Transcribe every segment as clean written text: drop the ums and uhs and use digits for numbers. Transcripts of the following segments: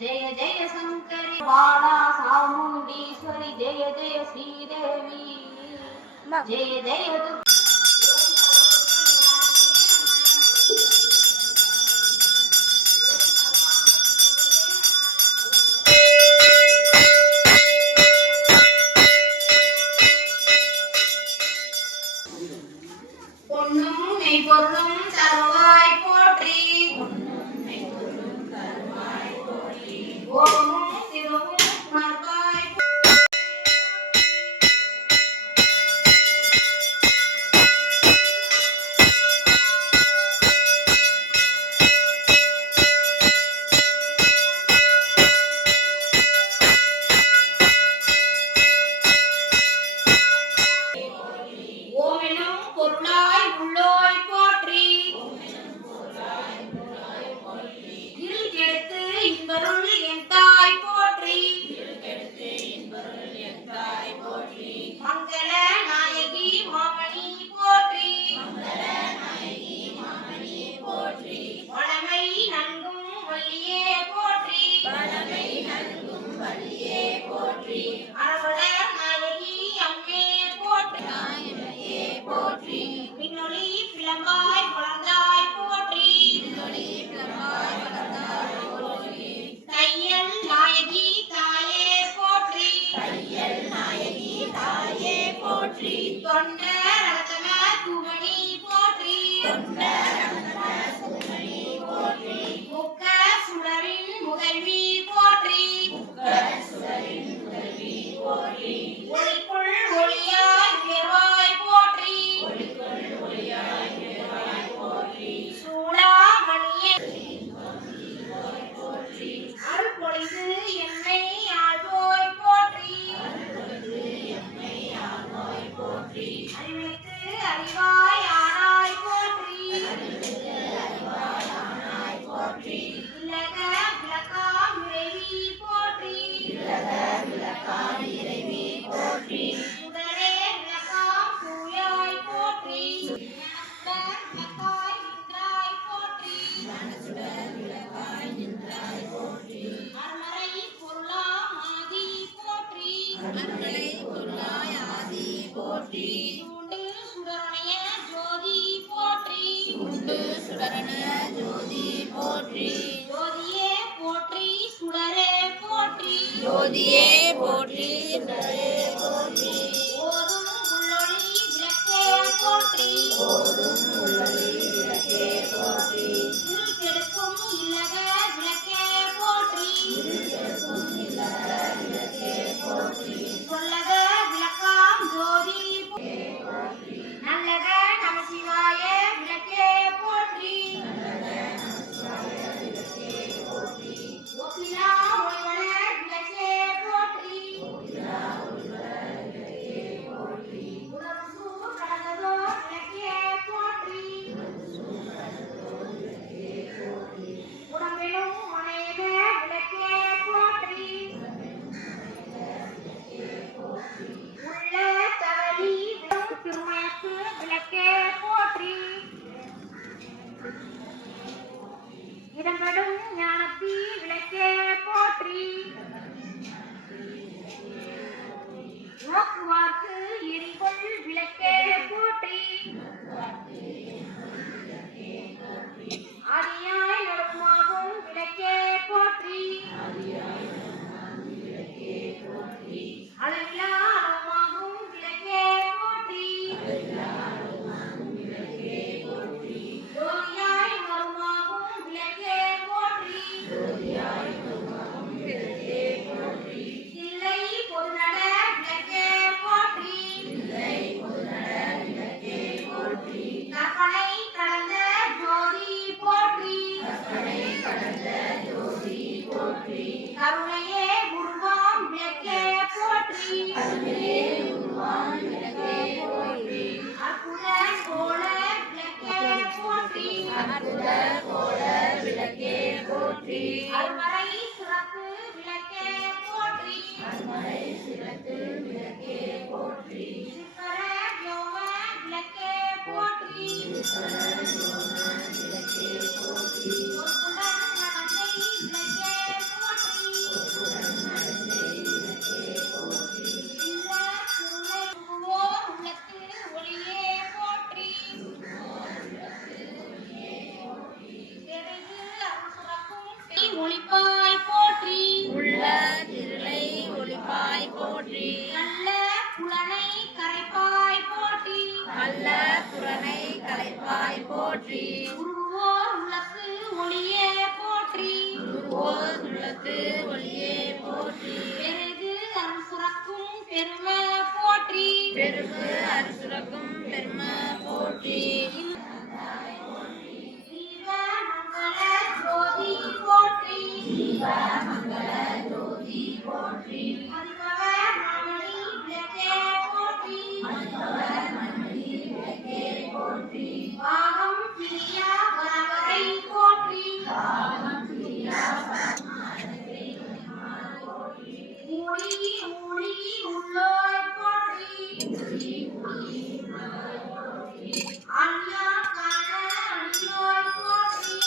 जय जय शंकरी बाला चामुंडीश्वरी जय जय श्रीदेवी जय जय கருணையே உருவாம் விளக்கே போற்றி அற்புத கோல விளக்கே போற்றி அருமறை சிறப்பு விளக்கே போற்றி சிற்பர யோக விளக்கே போற்றி பொற்புடன் நடந்தை விளக்கே போற்றி இல்ல திருளை புகுவோர் உள்ளத்து ஒளியே போற்றி பெருகு அருசுரக்கும் ஒளிப்பாய் போற்றி உள்ள திருளை ஒளிப்பாய் போற்றி நல்ல புலனை கரைப்பாய் போற்றி நல்ல புறனை கலைப்பாய் போற்றி உருவோர் உள்ளத்து ஒளியே போற்றி குருவோர் உள்ளத்து ஒளியே போற்றி பெருகு அருள் சுரக்கும் பெருமை போற்றி பெருகு அருசுரக்கும் பெருமை போற்றி ஜீவ மங்கள ஜோதி போற்றி அதிபவ மணி விளக்கே போற்றி பாகம் பிரியா வரவரை போற்றி மூடி மூடி உள்ளோய் போற்றி அழியா காண அழியோய் போற்றி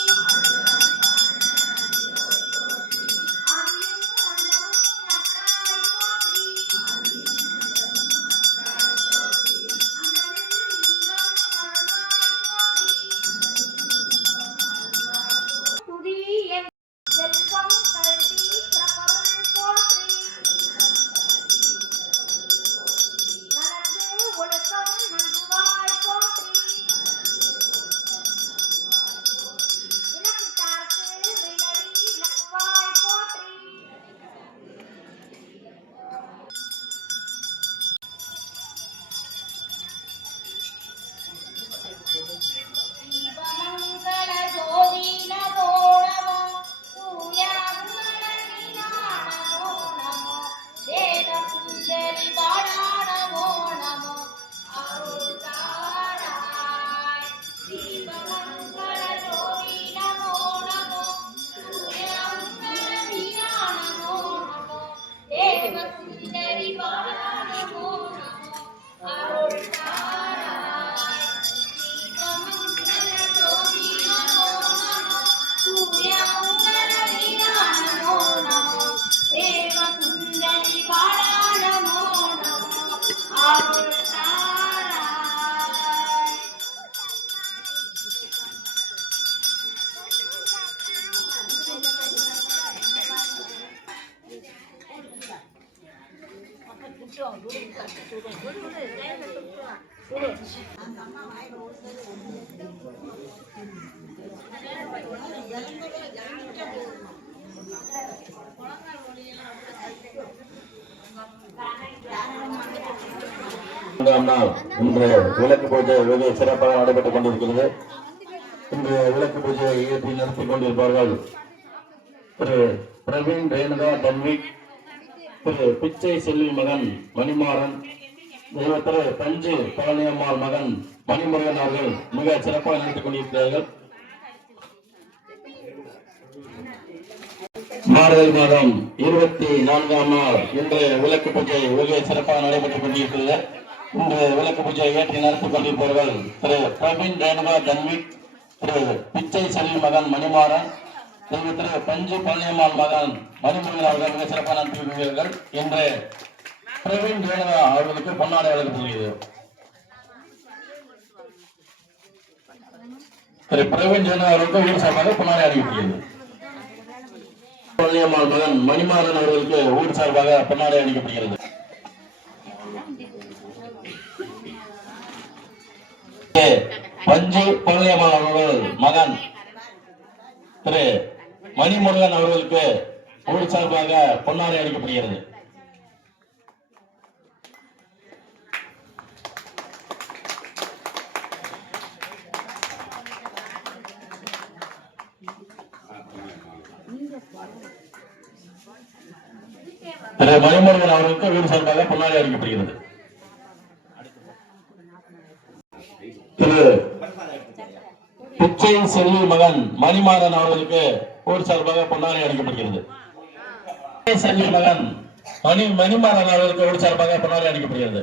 அறியும் அஞ்சமும் நற்றாய் போற்றி அண்டமில் இன்பம் வளமாய் போற்றி துதி என் செல்வம் கல்வி சிறப்பருள் போற்றி நலந்து ஒழுக்கம் நல்குவாய் போற்றி இலக்கிட்டார்க்கு விளரி விளக்குவாய் போற்றி தீபமங்கள ஜோதி நமோ நமோ சூர்யாமணி நமோ நமோ வேத சுந்தரி பாடா நமோ நமோ அருள் தாராய் தீபமங்கள ஜோதி நமோ நமோ சூர்யாமணி நமோ நமோ தேவ சுந்தரி பாடா நமோ நமோ அருள் தாராய் தீபமங்கள ஜோதி நமோ நமோ சூர்யாமணி நமோ நமோ தேவ சுந்தரி பாடா நமோ நமோ அருள் தாராய் நாள் இன்று விளக்கு பூஜை வெகு சிறப்பாக நடைபெற்றுக் கொண்டிருக்கிறது. இன்று விளக்கு பூஜையை இயற்றி நடத்திக் கொண்டிருப்பார்கள் திரு பிரவீன் ரேணுகா தன்விக், திரு பிச்சை செல்வி மகன் மணிமாறன், திரு பஞ்சு பழனியம்மாள் மகன் மணிமுருகன் அவர்கள் மிக சிறப்பாக நடத்திக் கொண்டிருக்கிறார்கள். மார்கழி மாதம் 24ஆம் நாள் இன்று விளக்கு பூஜை வெகு சிறப்பாக நடைபெற்றுக் கொண்டிருக்கிறது. இன்று விளக்கு பூஜை ஏற்றி நடத்திக் கொண்டிருப்பவர்கள் திரு பிரவீன் ரேணுகா தன்விக், திரு பிச்சை செல்வி மகன் மணிமாறன், திரு பஞ்சு பழனியம்மாள் மகன் மணிமுருகன் அவர்கள் மிக சிறப்பாக நடத்தியிருக்கிறார்கள். இன்று பிரவீன் ரேணுகா அவர்களுக்கு பொன்னாடை வழங்கப்படுகிறது. திரு பிரவீன் ரேணுகா அவர்களுக்கு ஊர் சார்பாக பொன்னாடை அளிக்கப்படுகிறது. பழனியம்மாள் மகன் மணிமாறன் அவர்களுக்கு ஊர் சார்பாக பொன்னாடை அளிக்கப்படுகிறது. பஞ்சு பழனியம்மாள் அவர்கள் மகன் திரு மணிமுருகன் அவர்களுக்கு ஊர் சார்பாக பொன்னாடை அளிக்கப்படுகிறது. திரு மணிமுருகன் அவர்களுக்கு வீடு சார்பாக பொன்னாடை அளிக்கப்படுகிறது. திரு பிச்சை செல்வி மகன் மணிமாறன் அவர்களுக்கு ஊர் சார்பாக பொன்னாடை அளிக்கப்படுகிறது. செல்வி மகன் மணிமாறன் அவர்களுக்கு ஊர் சார்பாக பொன்னாடை அளிக்கப்படுகிறது.